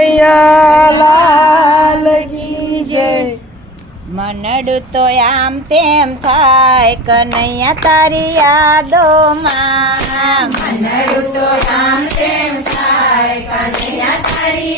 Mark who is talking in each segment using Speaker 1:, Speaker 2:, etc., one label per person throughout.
Speaker 1: કનૈયા લાલ કી જય.
Speaker 2: મનડું તો આમ તેમ થાય કનૈયા તારી યાદોમાં.
Speaker 1: મનડું તો આમ તેમ થાય કનૈયા તારી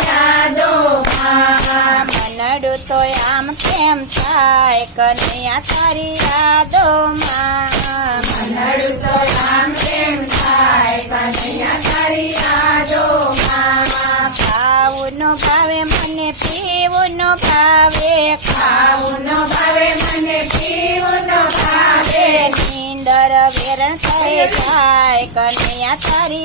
Speaker 1: યાદોમાં.
Speaker 2: મનડું તો આમ તેમ થાય કનૈયા તારી યાદોમાં.
Speaker 1: મનડું તો આમ તેમ થાય કનૈયા તારી યાદોમાં.
Speaker 2: ખાવું નો ભાવે મને પીવું નો ભાવે.
Speaker 1: ખાવું નો ભાવે મને પીવું નો ભાવે.
Speaker 2: નીંદર વેરણ થઈ જાય કનૈયા તારી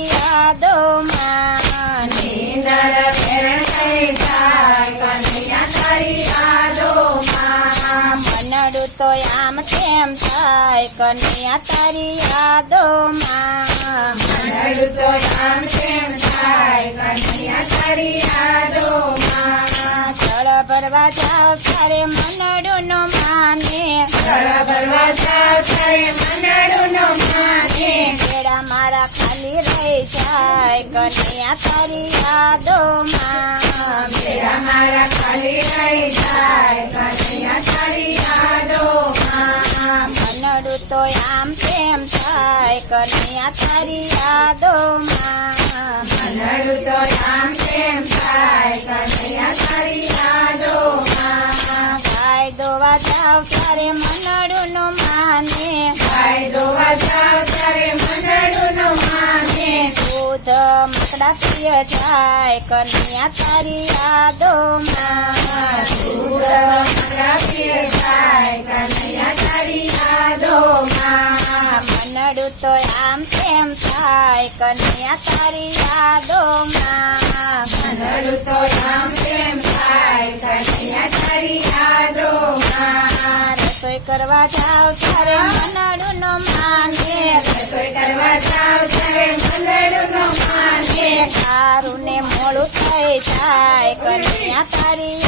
Speaker 2: યાદોમાં.
Speaker 1: નીંદર વેરણ થઈ જાય કનૈયા તારી યાદોમાં.
Speaker 2: મનડું તો આમ તેમ થાય કનૈયા તારી યાદોમાં.
Speaker 1: મનડું તો આમ તેમ થાય કનૈયા તારી યાદોમાં.
Speaker 2: જળ ભરવા જાવ ત્યારે મનડું નો માને.
Speaker 1: જળ ભરવા જાવ ત્યારે મનડું નો માને.
Speaker 2: બેડા મારા ખાલી રહી જાય કનૈયા તારી યાદોમાં.
Speaker 1: બેડા મારા ખાલી રહી જાય કનૈયા તારી યાદોમાં.
Speaker 2: મનડું તો આમ તેમ થાય કનૈયા તારી યાદોમાં.
Speaker 1: મનડું તો આમ તેમ થાય કનૈયા તારી યાદોમાં.
Speaker 2: ગાય દોવા જાવ ત્યારે મનડું નો માને.
Speaker 1: ગાય દોવા જાવ ત્યારે મનડું નો માને.
Speaker 2: દૂધ મકડા પીય જાય કનૈયા તારી યાદોમાં.
Speaker 1: દૂધ મકડા પીએ જાય કનૈયા તારી યાદોમાં.
Speaker 2: મનડું તો આમ તેમ થાય કનૈયા તારી યાદોમાં.
Speaker 1: મનડું તો આમ તેમ થાય કનૈયા તારી યાદોમાં.
Speaker 2: રસોઈ કરવા જાવ ત્યારે મનડું નો માને.
Speaker 1: રસોઈ કરવા જાવ ત્યારે મનડું નો માને.
Speaker 2: તારું ને મોડું થઈ જાય કનૈયા તારી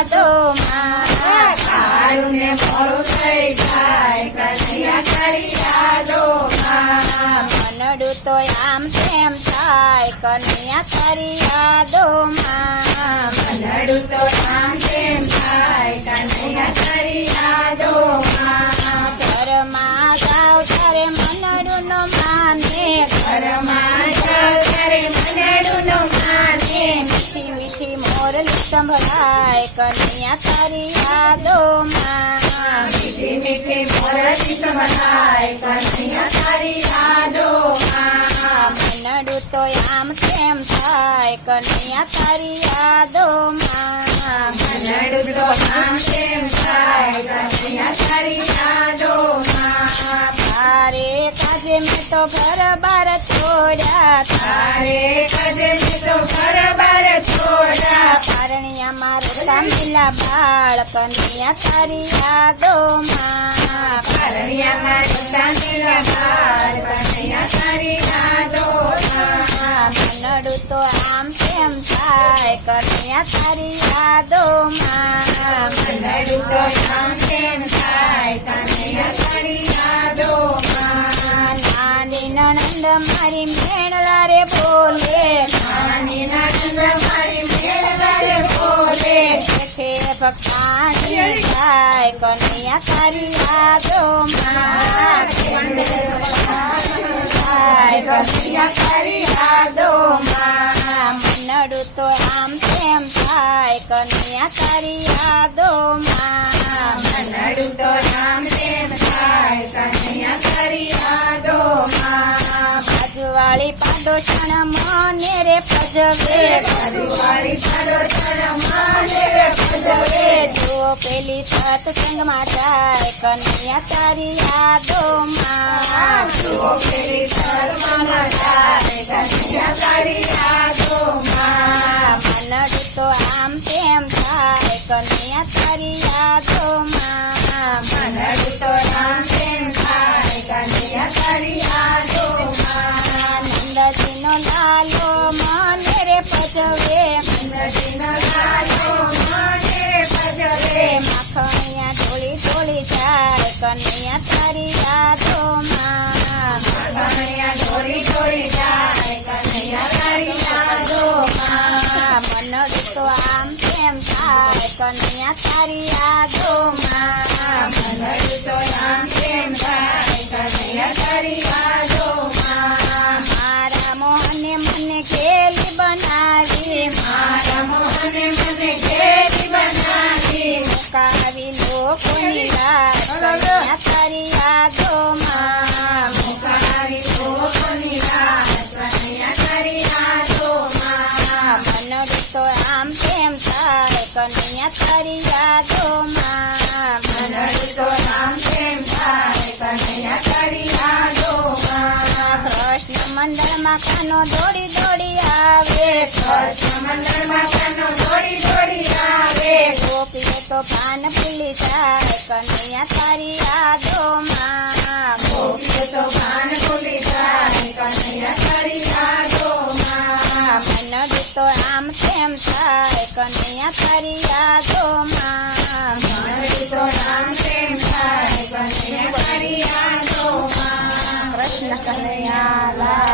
Speaker 2: યાદોમાં.
Speaker 1: તારું ને મોડું થઈ જાય કનૈયા તારી યાદોમાં.
Speaker 2: મનડું તો આમ તેમ થાય કનૈયા તારી યાદોમાં.
Speaker 1: મનડું તો આમ તેમ થાય કનૈયા તારી યાદોમાં.
Speaker 2: ઘરમાં જાવ ત્યારે મનડું નો માને.
Speaker 1: ઘરમાં જાવ ત્યારે મનડું નો માને.
Speaker 2: મીઠી મીઠી મોરલી સંભળાય કનૈયા તારી યાદોમાં.
Speaker 1: મીઠી મીઠી મોરલી સંભળાય કનૈયા તારી યાદોમાં.
Speaker 2: મનડું તો આમ તેમ થાય કનૈયા તારી યાદોમાં.
Speaker 1: મનડું તો આમ તેમ થાય કનૈયા તારી યાદોમાં.
Speaker 2: તારે કાજે મેં તો ઘર બાર છોડ્યા.
Speaker 1: તારે કદે મેં તો ઘર બાર છોડ્યા.
Speaker 2: પારણિયામાં રોટલા મિલા બાળ કનૈયા તારી યાદોમાં.
Speaker 1: પારણિયામાં રોટલા મિલા બાળ કનૈયા તારી યાદોમાં.
Speaker 2: મનડું તો આમ તેમ થાય કનૈયા તારી યાદોમાં.
Speaker 1: મનડું તો આમ તેમ થાય કનૈયા તારી યાદોમાં.
Speaker 2: નાની નણંદ મારી મેળા રે બોલે.
Speaker 1: નાની નણંદ મારી મેળા રે બોલે.
Speaker 2: દેખે ભક્તાણી જાય કનૈયા તારી યાદોમાં.
Speaker 1: કનૈયા તારી યાદોમાં.
Speaker 2: મનડું તો આમ તેમ થાય કનૈયા તારી યાદોમાં.
Speaker 1: મનડું તો આમ તેમ થાય કનૈયા તારી યાદોમાં.
Speaker 2: બાજુવાળી પાડોશણ મને રે ભજવે.
Speaker 1: બાજુવાળી પાડોશણ મને રે ભજવે.
Speaker 2: જો પેલી સત્સંગમાં જાય કનૈયા તારી યાદોમાં.
Speaker 1: જો પેલી ધર્મમાં જાય કનૈયા તારી યાદોમાં.
Speaker 2: મનડું તો આમ તેમ થાય કનૈયા તારી યાદોમાં.
Speaker 1: મનડું તો આમ તેમ થાય કનૈયા તારી યાદોમાં.
Speaker 2: નંદજીનો લાલો મને રે ભજવે.
Speaker 1: નદીનો લાલો મને ભજવે.
Speaker 2: માખણિયા ઢોળી ઢોળી જાય કનૈયા તારી યાદોમાં.
Speaker 1: કનૈયા ઢોળી ઢોળી જાય કનૈયા તારી યાદોમાં.
Speaker 2: મનડું તો મંડળમાં કાનો દોડી દોડી આવે
Speaker 1: મંડળમાં કાનો દોડી દોડી આવે
Speaker 2: ગોપીઓ તો ભાન ભૂલી જાય કનૈયા તારી યાદોમાં
Speaker 1: ગોપીઓ તો ભાન ભૂલી જાય કનૈયા તારી યાદોમાં
Speaker 2: મંડળી તો આમ તેમ થાય કનૈયા તારી યાદોમાં
Speaker 1: મંડળી તો આમ તેમ થાય કનૈયા તારી યાદોમાં
Speaker 2: કૃષ્ણ કનૈયા લાલ